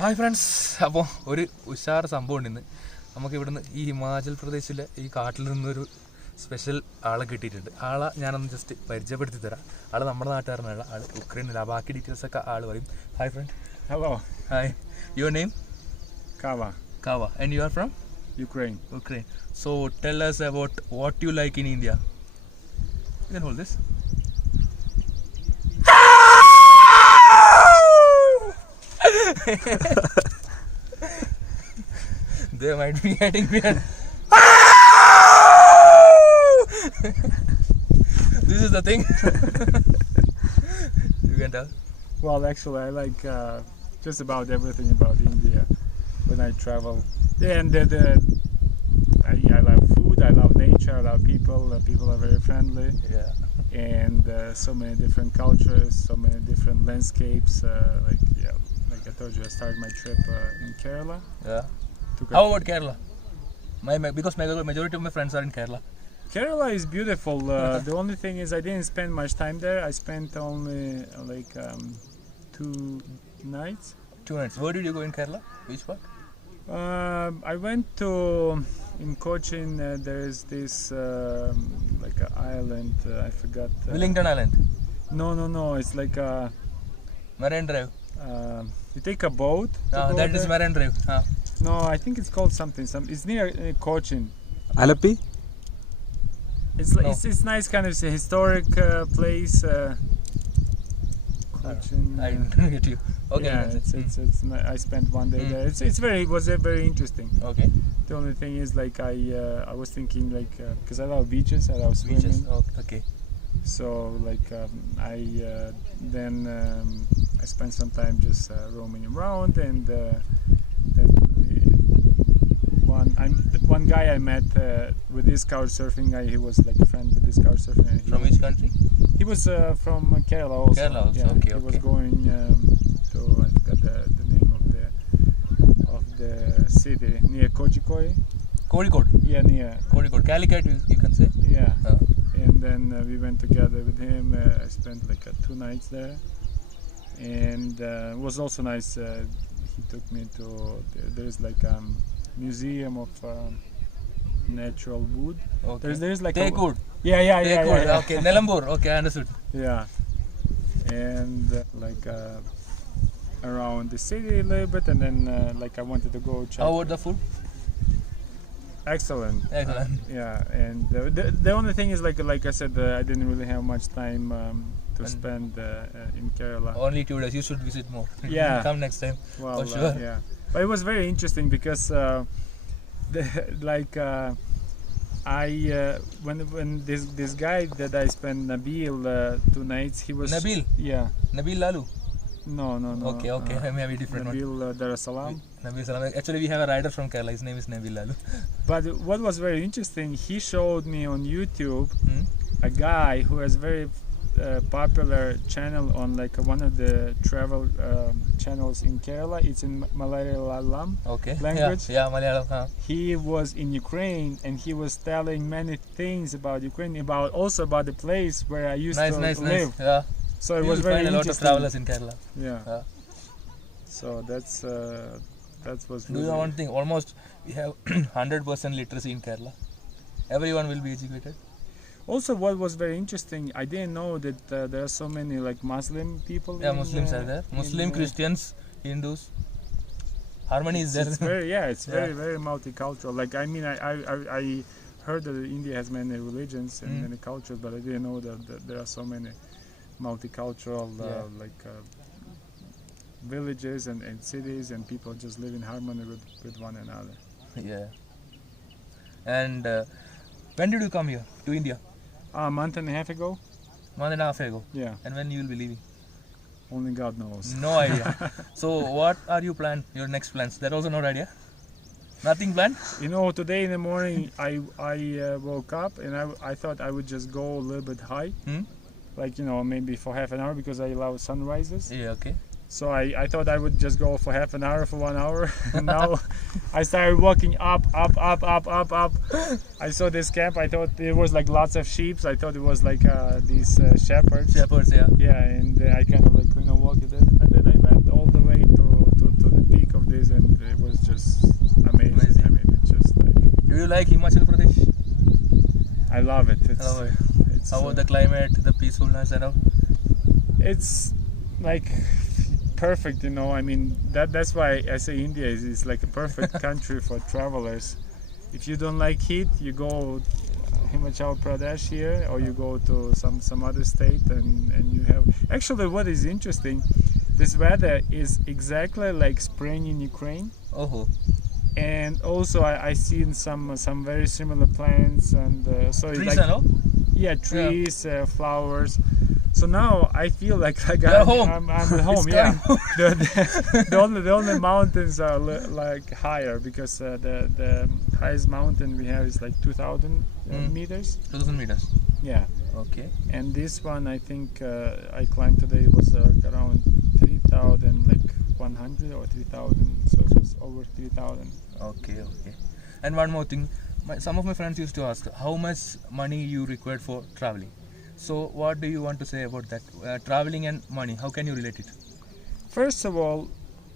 Hi friends, അപ്പോൾ ഒരു ഉഷാർ സംഭവം ഉണ്ട് ഇന്ന്. നമുക്കിവിടുന്ന് ഈ ഹിമാചൽ പ്രദേശിലെ ഈ കാട്ടിൽ നിന്നൊരു സ്പെഷ്യൽ ആളെ കിട്ടിയിട്ടുണ്ട്. ആളെ ഞാനൊന്ന് ജസ്റ്റ് പരിചയപ്പെടുത്തി തരാം. ആൾ നമ്മുടെ നാട്ടുകാരനുള്ള ആൾ ഉക്രൈനില്ല. ബാക്കി ഡീറ്റെയിൽസൊക്കെ ആൾ പറയും. Hi front. Hello. Hi. Your name? Kava. Kava. And you are from? Ukraine. Ukraine. So tell us about what you like in India. You can hold this. They might be getting weird. This is the thing. You can tell. Well, actually, I like just about everything about India when I travel. Yeah, and I love food, I love nature, I love people. People are very friendly, Yeah. and so many different cultures, so many different landscapes. Like I told you, I started my trip in Kerala. Yeah. Took How about Kerala? Because majority of my friends are in Kerala. Kerala is beautiful. The only thing is I didn't spend much time there. I spent only 2 nights. 2 nights. Where did you go in Kerala? Which part? I went to in Cochin. There is this like an island. I forgot. Wellington Island. No. It's like a. Marine Drive. You take a boat. to go That is there. Marine Drive. No, I think it's called something. It's near Cochin. Alapi? It's No. it's nice kind of historic place. Cochin. I didn't get you. Okay. Yeah, that's it. it's I spent one day there. It was very interesting. Okay. The only thing is like I was thinking like because I love beaches, I love swimming. Beaches. Okay. So like I then I spent some time just roaming around, and then one guy I met with this couch surfing guy. He was like a friend with this couch surfing. And From which country? he was from Kerala also. Kerala also, Yeah, okay, he was okay. going to I forgot the name of the city near Kozhikode. Kozhikode. Yeah, near. Kozhikode. Calicut, you can say. Yeah. And then we went together with him. I spent like 2 nights there, and it was also nice. He took me to there's like museum of natural wood. Okay. There's like Teakwood. yeah. Teakwood. Okay. Nelambur. Okay, I understood. Yeah, and like around the city a little bit, and then like I wanted to go check. How about the food? Excellent. Excellent. Yeah, and the only thing is like I said, I didn't really have much time to And- spend in Kerala. Only 2 days. You should visit more. Yeah. Come next time. Well, for sure. yeah, but it was very interesting because when this guy that I spent Nabil 2 nights, he was Nabil? Yeah, Nabil Lalu. no. Okay. Maybe different one. Nabil Darussalam. Nabil Salam. Actually, we have a rider from Kerala. His name is Nabil Lalu. But what was very interesting, he showed me on YouTube Hmm? a guy who has very popular channel on like one of the travel channels in Kerala. It's in Malayalam Okay. language. Yeah, Malayalam. He was in Ukraine, and he was telling many things about Ukraine, also about the place where I used to Nice. live. Yeah. So it You was will very find a lot of interesting. travelers in Kerala. Yeah. Yeah. So that was. Do you know one thing? Almost we have 100% literacy in Kerala. Everyone will be educated. Also, what was very interesting, I didn't know that there are so many like Muslim people. Yeah, in, Muslims are there. Muslim, in, Christians, Hindus. Harmony is there. It's very multicultural. Like I mean, I heard that India has many religions and many cultures, but I didn't know that there are so many multicultural villages and cities, and people just live in harmony with one another. Yeah. And when did you come here to India? A month and a half ago. Month and a half ago. Yeah, And when you will be leaving? only God knows. No idea. So what are you plan? Your next plans? That also no idea. Nothing planned? You know, today in the morning I woke up and I thought I would just go a little bit high, like maybe for half an hour because I love sunrises. Yeah. Okay. So I thought I would just go for half an hour, for 1 hour, and now I started walking up. I saw this camp. I thought there was like lots of sheep. I thought it was like these shepherds. Shepherds, yeah. Yeah, and I kind of like walked it, and then I went all the way to the peak you like Himachal Pradesh? I love it. It's, How it's, about the climate, the peacefulness and all? it's like perfect, you know. I mean, that's why I say India is like a perfect country for travelers. If you don't like heat, you go Himachal Pradesh here, or you go to some other state, and you have. Actually, what is interesting, this weather is exactly like spring in Ukraine, Oh, and also I seen some very similar plants, and so it's trees like and all? yeah, trees, flowers. So now I feel like You're home. I'm at home. It's Yeah, time. the only mountains are like higher, because the highest mountain we have is like 2,000 meters. 2000 meters. Yeah, Okay. and this one I think I climbed today was around 3,000, like 100 or 3,000. So it was over 3,000. Okay. And one more thing, some of my friends used to ask how much money you required for traveling. So what do you want to say about that? Traveling and money, how can you relate it? First of all,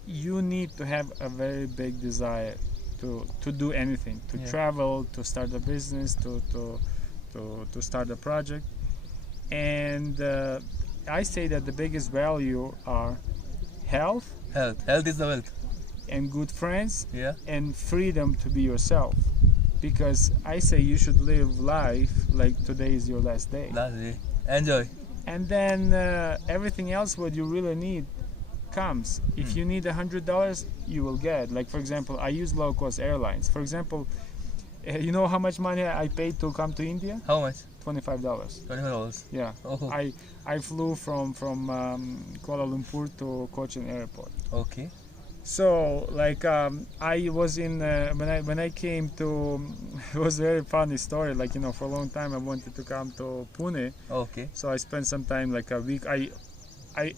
you need to have a very big desire to do anything, to Yeah. travel, to start a business, to start a project. And I say that the biggest value are health Health is the wealth. and good friends Yeah. and freedom to be yourself. Because I say you should live life like today is your last day. That's it. Enjoy. And then everything else what you really need comes. If you need $100, you will get. Like for example, I use low cost airlines. For example, you know how much money I paid to come to India? How much? $25. $25. Yeah. Oh. I flew from Kuala Lumpur to Cochin Airport. Okay. So like I was in when I came to it was a very funny story. Like, you know, for a long time I wanted to come to Pune. Okay. So I spent some time, like a week.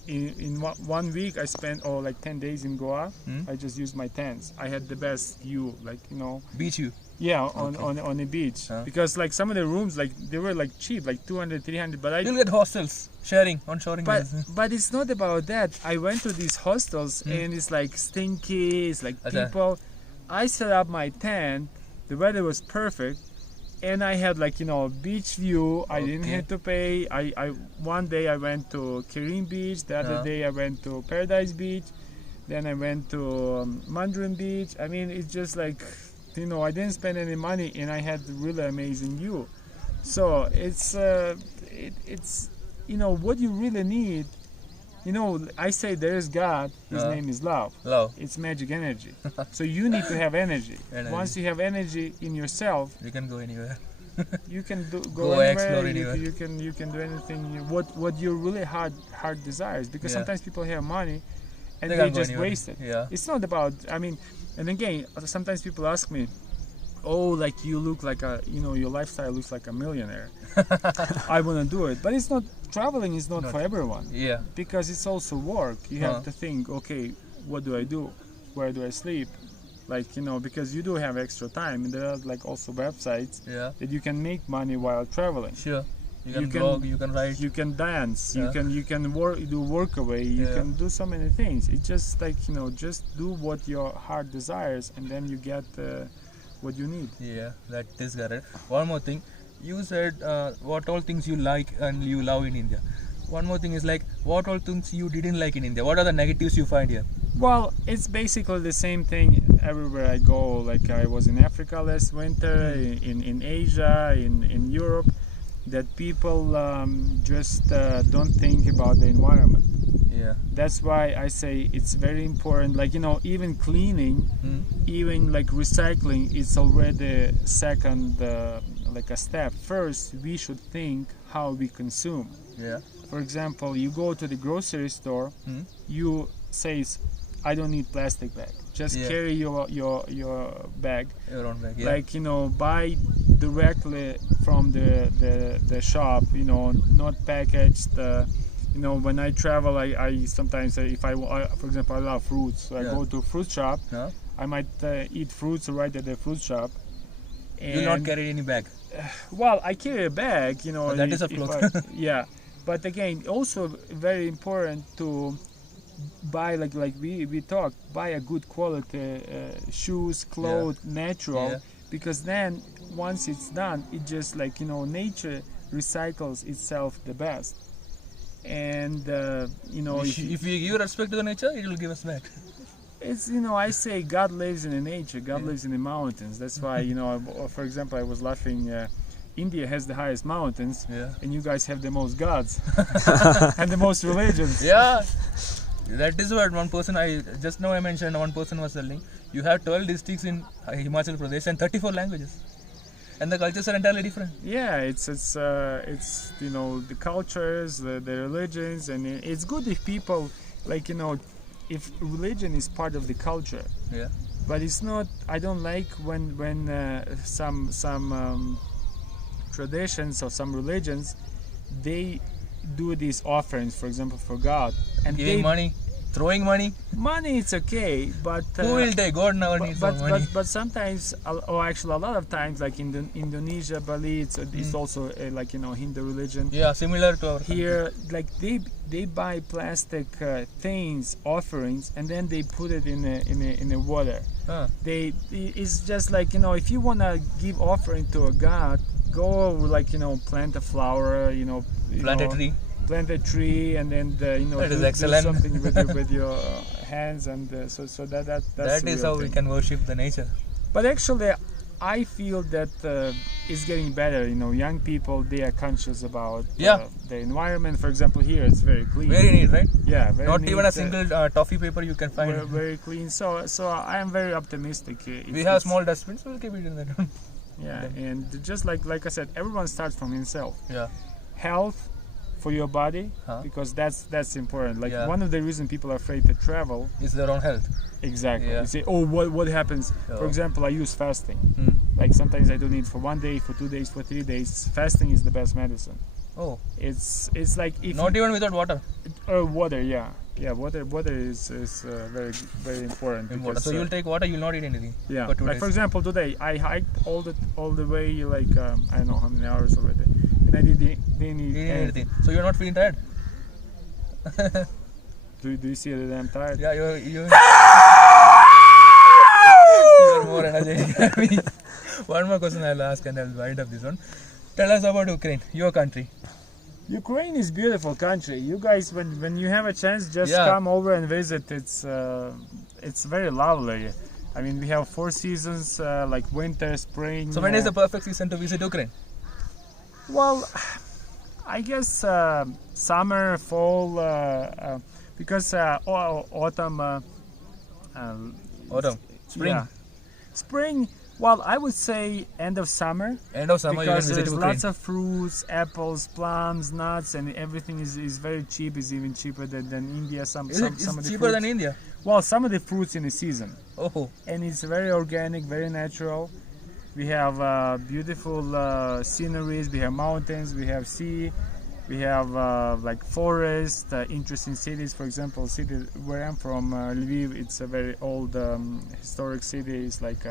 In 1 week I spent like 10 days in Goa. I just used my tents. I had the best view, like, you know. Beach you. Yeah, on the beach. Because like some of the rooms, like they were like cheap, like 200, 300. But You'll get hostels. Sharing. but it's not about that. I went to these hostels and it's like stinky. It's like Okay. people. I set up my tent. The weather was perfect. And I had, like, you know, beach view. I didn't Okay. have to pay. I one day I went to Kirin Beach. The other day I went to Paradise Beach. Then I went to Mandarin Beach. I mean, it's just like, you know, I didn't spend any money and I had really amazing view. So it's you know what you really need. You know, I say there is God. His name is love. Love. It's magic energy. So you need to have energy. Energy. Once you have energy in yourself, You can go anywhere. you can go Go anywhere. explore You, anywhere. you can do anything. What your really heart desires. Because Yeah. sometimes people have money and They they can't go just anywhere. waste it. Yeah. It's not about. I mean, and again, sometimes people ask me, "Oh, like you look like a, you know, your lifestyle looks like a millionaire." I want to do it, but it's not. Traveling is not for everyone. Yeah. Because it's also work. You have to think, okay, what do I do? Where do I sleep? Like, you know, because you do have extra time. And there are like also websites Yeah. that you can make money while traveling. Sure. You can You can- blog, you can write. You can dance. Yeah. You can do work away. You Yeah. can do so many things. It's just like, you know, just do what your heart desires, and then you get what you need. Yeah, that is correct. One more thing, you said what all things you like and you love in India. One more thing is like what all things you didn't like in India. What are the negatives you find here? Well, it's basically the same thing everywhere I go. Like I was in Africa last winter, in Asia, in Europe, that people just don't think about the environment. Yeah. That's why I say it's very important. Like, you know, even cleaning, even like recycling, it's already second, like a step. First, we should think how we consume. Yeah. For example, you go to the grocery store, you say, I don't need plastic bag. Just Yeah. carry your bag. Your own bag. Yeah. Like, you know, buy directly from the shop. You know, not packaged. You know, when I travel, I sometimes if I for example, I love fruits, so I Yeah. go to a fruit shop. No? I might eat fruits right at the fruit shop. You not carry any bag. Well, I carry a bag, you know. But that is a if cloth. yeah, but again, also very important to buy like we talked, buy a good quality shoes, clothes, natural, Yeah. because then once it's done, it just like nature recycles itself the best. And If we give respect to the nature, it will give us back. it's I say God lives in the nature. God lives in the mountains. That's why for example, I was laughing. India has the highest mountains, Yeah. and you guys have the most gods and the most religions. Yeah. That is what one person I mentioned. One person was telling you have 12 districts in Himachal Pradesh and 34 languages, and the cultures are entirely different. Yeah, it's the cultures, the religions, and it's good if people if religion is part of the culture. Yeah. But it's not. I don't like when some traditions or some religions, they do these offerings, for example, for God, and Giving money, throwing money. money it's okay, but Who will take? God never needs but, some money. but sometimes, or actually a lot of times, like in Indonesia, Bali, it's also Hindu religion. Yeah, similar to our Here, like they buy plastic things, offerings, and then they put it in a water. Huh. It's just like if you wanna give offering to a god, go plant a flower, plant a tree, and then That is do excellent. something with your hands, and that's That the is real how we thing. can worship the nature. But actually, I feel that it's getting better. Young people, they are conscious about Yeah. the environment. For example, here it's very clean. Very neat, right? Yeah, very Not neat, even a single toffee paper you can find. very clean. So I am very optimistic. We have small dustbins, we'll keep it in that. Yeah, and just like I said, everyone starts from himself. Yeah. Health for your body, Huh. because that's important. Like Yeah. one of the reasons people are afraid to travel. It's their own health. Exactly. Yeah. You say, oh, what happens? For Oh. example, I use fasting. Hmm. Like sometimes I don't eat for 1 day, for 2 days, for 3 days. Fasting is the best medicine. Oh, It's like if not even without water. water, yeah. Water is very very important. because, So you'll take water, you'll not eat anything. yeah. for 2 Like days. for example, today I hiked all the way I don't know how many hours already, and I didn't eat You didn't eat anything. anything. So you're not feeling tired? Do you see that I'm tired? Yeah, you're more energetic than me. One more question I'll ask and I'll wind up this one. Tell us about Ukraine, your country. Ukraine is beautiful country. You guys, when you have a chance, just Yeah. come over and visit. It's very lovely. I mean, we have 4 seasons, like winter, spring. So when is the perfect season to visit Ukraine? Well, I guess summer, fall, because autumn. Autumn, spring, Yeah. Spring. Well, I would say end of summer. end of summer you can Because visit there's Ukraine. lots of fruits, apples, plums, nuts, and everything is very cheap. Is even cheaper than India. Some Is it some of the cheaper than fruits. India? Well, some of the fruits in the season, Oh, and it's very organic, very natural. We have beautiful sceneries. We have mountains. We have sea. We have like forest, interesting cities. For example, city where I'm from, Lviv. It's a very old historic city. It's like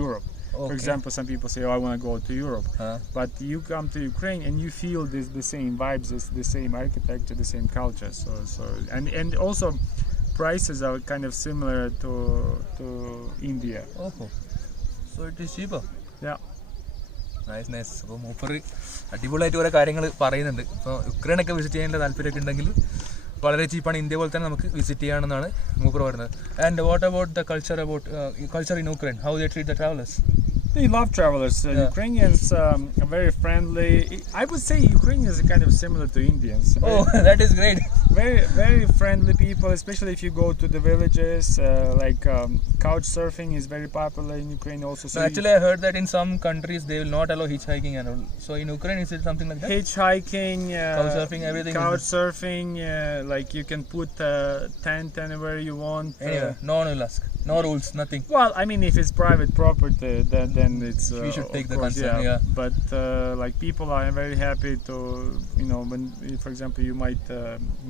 Europe. For okay. example, some people say, "Oh, I want to go to Europe," Huh? but you come to Ukraine and you feel the same vibes, the same architecture, the same culture. So and also prices are kind of similar to India. Oh, so it is cheaper. Yeah. Nice അപ്പോൾ മൂപ്പർ അടിപൊളിയായിട്ട് ഓരോ കാര്യങ്ങൾ പറയുന്നുണ്ട്. അപ്പോൾ യുക്രൈനൊക്കെ visit ചെയ്യാനുള്ള താല്പര്യമൊക്കെ ഉണ്ടെങ്കിൽ വളരെ ചീപ്പാണ്. ഇന്ത്യ പോലെ തന്നെ നമുക്ക് വിസിറ്റ് ചെയ്യാമെന്നാണ് മൂപ്പർ പറയുന്നത്. And what about the culture in Ukraine, how they treat the travellers? They love travelers. Yeah. Ukrainians are very friendly. I would say Ukrainians are kind of similar to Indians. Oh, that is great. Very friendly people, especially if you go to the villages. Couch surfing is very popular in Ukraine also. So actually, I heard that in some countries they will not allow hitchhiking and all. So in Ukraine, is it something like that? Hitchhiking, Couch surfing, everything. Couch surfing, like you can put tent anywhere you want. Anyway, no one will ask. No rules, nothing. Well, I mean, if it's private property, then it's. We should of take the course, concern, yeah. But like people are very happy to, when, for example, you might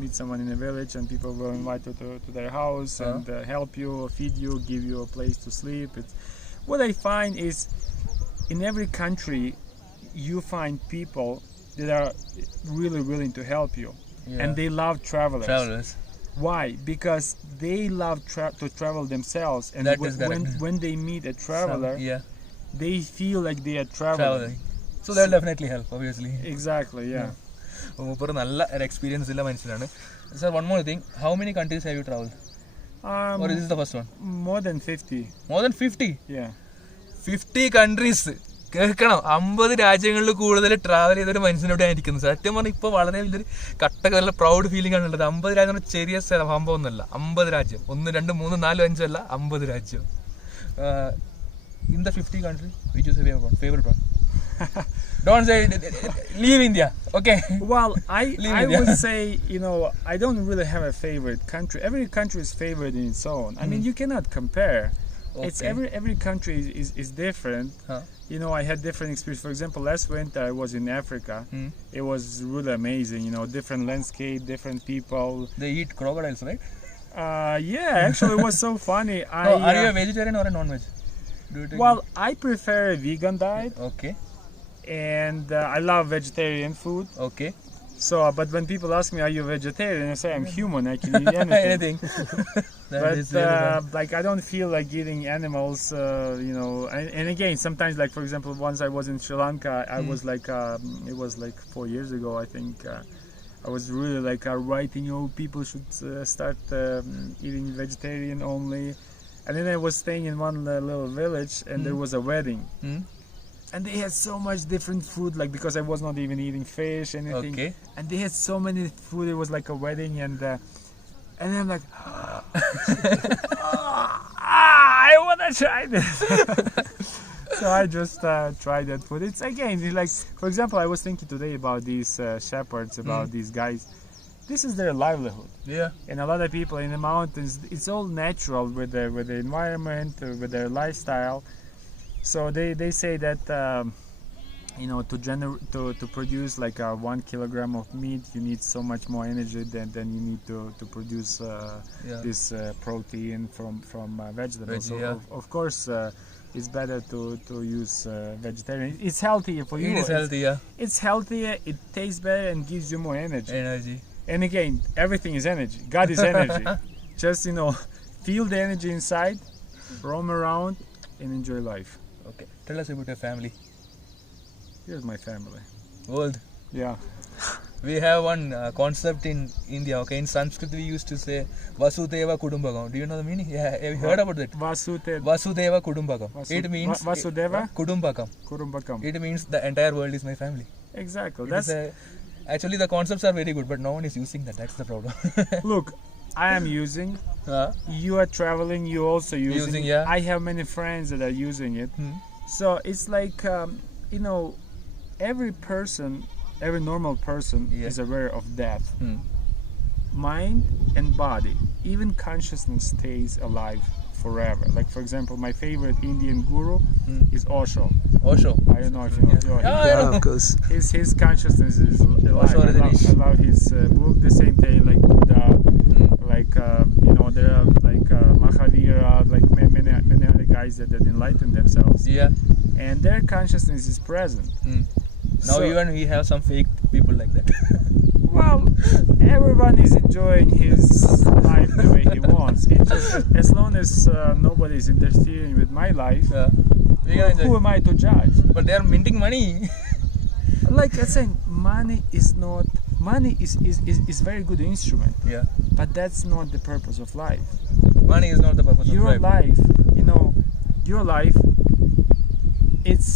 meet someone in a village and people will invite you to their house and help you, feed you, give you a place to sleep. What I find is, in every country, you find people that are really willing to help you, Yeah. and they love travelers. Travelers. Why? Because they love to travel themselves, and That is correct. when they meet a traveler, Yeah. they feel like they are traveling. So they'll definitely help, obviously. Exactly, yeah. മൂപ്പർ നല്ല ഒരു experience ഉള്ള മനുഷ്യനാണ്. Sir, one more thing, how many countries have you travelled? Or is this the first one? More than 50. More than 50? Yeah. 50 countries. കേൾക്കണം, 50 രാജ്യങ്ങളിൽ കൂടുതൽ travel ചെയ്തൊരു മനുഷ്യനോട് ഞാൻ ഇരിക്കുന്നത്. സത്യം പറഞ്ഞാൽ ഇപ്പോൾ വളരെ വലിയൊരു നല്ല പ്രൗഡ് ഫീലിംഗ് ആണ് ഉള്ളത്. 50 രാജ്യം ചെറിയ സംഭവം ഒന്നുമല്ല. 50 രാജ്യം, 1, 2, 3, 4, 5 അല്ല, 50 രാജ്യം. In the 50 countries, which is your favorite one? Don't say leave India, okay? Well, I would say, I don't really have a favorite country. Every country is favored in its own. I mean, you cannot compare. Okay. It's every country is different. I had different experience. For example, last winter I was in Africa. It was really amazing. Different landscape, different people. They eat crocodiles, right? Yeah, actually it was so funny. Are you a vegetarian or a non-veg? Well, I prefer a vegan diet. Okay. And I love vegetarian food. Okay. So, but when people ask me, "Are you vegetarian?" I say, "I'm human. I can eat anything." Anything. But like, I don't feel like eating animals. And again, sometimes, like for example, once I was in Sri Lanka, I was like, it was like 4 years ago, I think. I was really like writing, people should start eating vegetarian only. And then I was staying in one little village, and there was a wedding. And they had so much different food, like because I was not even eating fish, anything. Okay. And they had so many food. It was like a wedding, and I'm like, I wanna try this. So I just tried that food. It's like, for example, I was thinking today about these shepherds, about these guys. This is their livelihood. Yeah. And a lot of people in the mountains, it's all natural with the environment, with their lifestyle. So they say that to produce like 1 kilogram of meat, you need so much more energy than you need to produce this protein from vegetables. So of course it's better to use vegetarian. It's healthier for you. It is healthy, yeah. It's healthier. It tastes better and gives you more energy. And again, everything is energy. God is energy. Just feel the energy inside, roam around, and enjoy life. Okay. Tell us about your family. Here's my family. Old. Yeah. We have one concept in India. Okay, in Sanskrit we used to say Vasudeva Kudumbakam. Do you know the meaning? Yeah, have you heard about that? Vasudeva Kudumbakam. It means Vasudeva Kudumbakam. It means the entire world is my family. Exactly. Actually, the concepts are very good, but no one is using that. That's the problem. Look, I am using. You are traveling. You also using. Yeah. I have many friends that are using it. So it's like every normal person is aware of death. Mind and body, even consciousness stays alive forever. Like for example, my favorite Indian guru is Osho. Osho. I don't know if you know. Yeah, of course. His consciousness is alive. Osho I love his book. The same thing like Buddha. Like there are like Mahavira, like many other guys that enlighten themselves. Yeah. And their consciousness is present. Now even we have some fake people like that. Well, everyone is enjoying his life the way he wants. It's just as long as nobody is interfering with my life, who am I to judge? But they are minting money. Like I said, money is very good instrument. Yeah. But that's not the purpose of life. Money is not the purpose of life. Your life, it's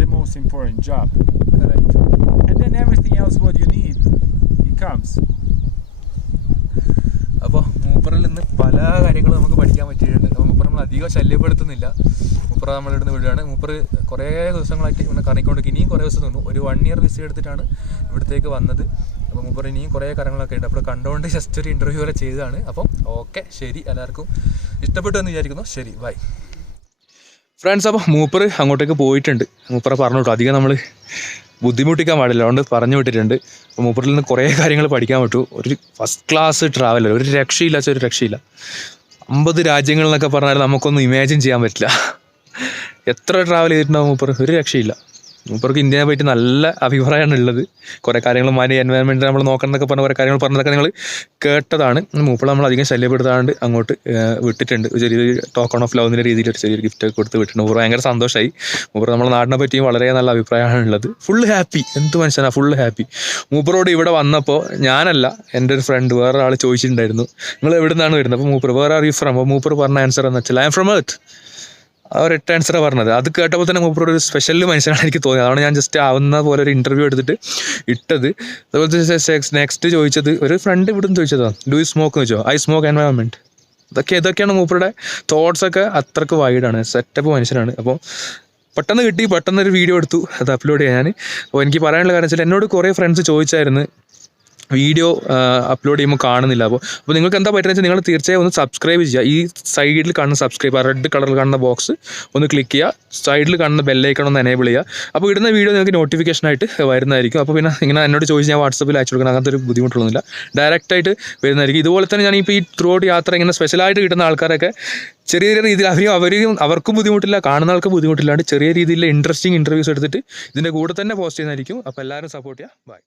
the most important job. Correct. And then everything else what you need, it comes. അപ്പോൾ മൂപ്പറിൽ നിന്ന് പല കാര്യങ്ങളും നമുക്ക് പഠിക്കാൻ പറ്റിയിട്ടുണ്ട്. മൂപ്പർ നമ്മൾ അധികം ശല്യപ്പെടുത്തുന്നില്ല. മൂപ്പറ നമ്മളിവിടുന്ന് വിടുകയാണ്. മൂപ്പർ കുറേ ദിവസങ്ങളായിട്ട് ഇവിടെ കറങ്ങിക്കൊണ്ടിരിക്കും. ഇനിയും കുറേ ദിവസം നിന്നു. ഒരു 1 year വിസ എടുത്തിട്ടാണ് ഇവിടത്തേക്ക് വന്നത്. അപ്പോൾ മൂപ്പർ ഇനിയും കുറേ കാര്യങ്ങളൊക്കെ ഉണ്ട്. അപ്പോൾ കണ്ടുകൊണ്ട് ജസ്റ്റ് ഒരു ഇൻ്റർവ്യൂ വരെ ചെയ്തതാണ്. അപ്പം ഓക്കെ, ശരി, എല്ലാവർക്കും ഇഷ്ടപ്പെട്ടു എന്ന് വിചാരിക്കുന്നു. ശരി, ബൈ ഫ്രണ്ട്സ്. അപ്പോൾ മൂപ്പർ അങ്ങോട്ടേക്ക് പോയിട്ടുണ്ട്. മൂപ്പറ പറഞ്ഞു കേട്ടോ, അധികം നമ്മൾ ബുദ്ധിമുട്ടിക്കാൻ പാടില്ല, അതുകൊണ്ട് പറഞ്ഞു വിട്ടിട്ടുണ്ട്. അപ്പോൾ മൂപ്പറിൽ നിന്ന് കുറേ കാര്യങ്ങൾ പഠിക്കാൻ പറ്റൂ. ഒരു ഫസ്റ്റ് ക്ലാസ് ട്രാവലർ, ഒരു രക്ഷയില്ല. 50 രാജ്യങ്ങൾ എന്നൊക്കെ പറഞ്ഞാൽ നമുക്കൊന്നും ഇമാജിൻ ചെയ്യാൻ പറ്റില്ല. എത്ര ട്രാവൽ ചെയ്തിട്ടുണ്ടാവും മൂപ്പർ, ഒരു രക്ഷയില്ല. മൂപ്പർക്ക് ഇന്ത്യനെ പറ്റി നല്ല അഭിപ്രായമാണ് ഉള്ളത്. കുറേ കാര്യങ്ങൾ എൻവയൺമെൻറ്റ് നമ്മൾ നോക്കണമെന്നൊക്കെ പറഞ്ഞ കുറേ കാര്യങ്ങൾ പറഞ്ഞതൊക്കെ നിങ്ങൾ കേട്ടതാണ്. മൂപ്പർ നമ്മൾ അധികം ശല്യപ്പെടുത്താണ്ട് അങ്ങോട്ട് വിട്ടിട്ടുണ്ട്. ചെറിയൊരു ടോക്കൺ ഓഫ് ലവ് എന്ന രീതിയിൽ ഒരു ചെറിയൊരു ഗിഫ്റ്റ് കൊടുത്ത് വിട്ടിട്ടുണ്ട്. മൂപ്പർ ഭയങ്കര സന്തോഷമായി. മൂപ്പർ നമ്മുടെ നാടിനെ പറ്റിയും വളരെ നല്ല അഭിപ്രായമാണ് ഉള്ളത്. ഫുൾ ഹാപ്പി, എന്ത് മനുഷ്യനാണ് ഫുൾ ഹാപ്പി. മൂപ്പറോട് ഇവിടെ വന്നപ്പോൾ ഞാനല്ല, എൻ്റെ ഒരു ഫ്രണ്ട് വേറെ ആൾ ചോദിച്ചിട്ടുണ്ടായിരുന്നു നിങ്ങൾ എവിടെ നിന്നാണ് വരുന്നത്. അപ്പോൾ മൂപ്പർ വേറെ ആർ യു ഫ്രം, അപ്പോൾ മൂപ്പർ പറഞ്ഞ ആൻസർ എന്ന് വെച്ചാൽ ഐ എം ഫ്രം എർത്ത്. ആ ഒരു 8 ആൻസറാണ് പറഞ്ഞത്. അത് കേട്ടപ്പോൾ തന്നെ മൂപ്പർ ഒരു സ്പെഷ്യൽ മനുഷ്യനാണ് എനിക്ക് തോന്നിയത്. അതാണ് ഞാൻ ജസ്റ്റ് ആവുന്ന പോലെ ഒരു ഇൻ്റർവ്യൂ എടുത്തിട്ട് ഇട്ടത്. അതുപോലെ നെക്സ്റ്റ് ചോദിച്ചത് ഒരു ഫ്രണ്ട് ഇവിടുന്ന് ചോദിച്ചതാണ്, ഡു യു സ്മോക്ക് എന്ന് ചോദിച്ചോ. I smoke environment. ഇതൊക്കെയാണ് മൂപ്പറുടെ തോട്ട്സൊക്കെ അത്രക്ക് വൈഡാണ്, സെറ്റപ്പ് മനുഷ്യനാണ്. അപ്പോൾ പെട്ടെന്ന് കിട്ടി, പെട്ടെന്നൊരു വീഡിയോ എടുത്തു, അത് അപ്ലോഡ് ചെയ്യാൻ. അപ്പോൾ എനിക്ക് പറയാനുള്ള കാര്യം വെച്ചാൽ എന്നോട് കുറേ ഫ്രണ്ട്സ് ചോദിച്ചായിരുന്നു വീഡിയോ അപ്ലോഡ് ചെയ്യുമ്പോൾ കാണുന്നില്ല. അപ്പോൾ നിങ്ങൾക്ക് എന്താ പറ്റുന്നത് വെച്ചാൽ നിങ്ങൾ തീർച്ചയായും ഒന്ന് സബ്സ്ക്രൈബ് ചെയ്യുക. ഈ സൈഡിൽ കാണുന്ന സബ്സ്ക്രൈബ്, റെഡ് കളറിൽ കാണുന്ന ബോക്സ് ഒന്ന് ക്ലിക്ക് ചെയ്യുക, സൈഡിൽ കാണുന്ന ബെല്ലൈക്കൺ ഒന്ന് എനേബിൾ ചെയ്യുക. അപ്പോൾ ഇടുന്ന വീഡിയോ നിങ്ങൾക്ക് നോട്ടിഫിക്കേഷനായിട്ട് വരുന്നതായിരിക്കും. അപ്പോൾ പിന്നെ ഇങ്ങനെ എന്നോട് ചോദിച്ച് ഞാൻ വാട്സപ്പിൽ അയച്ചു കൊടുക്കണം, അങ്ങനത്തെ ഒരു ബുദ്ധിമുട്ടൊന്നുമില്ല, ഡയറക്റ്റായിട്ട് വരുന്നതായിരിക്കും. ഇതുപോലെ തന്നെ ഞാനിപ്പോൾ ഈ ത്രൂ ഔട്ട് യാത്ര ഇങ്ങനെ സ്പെഷ്യലായിട്ട് കിട്ടുന്ന ആൾക്കാരൊക്കെ ചെറിയ ചെറിയ രീതിയിൽ അവർക്കും ബുദ്ധിമുട്ടില്ല, കാണുന്ന ആൾക്കും ബുദ്ധിമുട്ടില്ലാണ്ട് ചെറിയ രീതിയിൽ ഇൻട്രസ്റ്റിംഗ് ഇൻ്റർവ്യൂസ് എടുത്തിട്ട് ഇതിൻ്റെ കൂടെ തന്നെ പോസ്റ്റ് ചെയ്യുന്നതായിരിക്കും. അപ്പോൾ എല്ലാവരും സപ്പോർട്ട് ചെയ്യുക. ബൈ.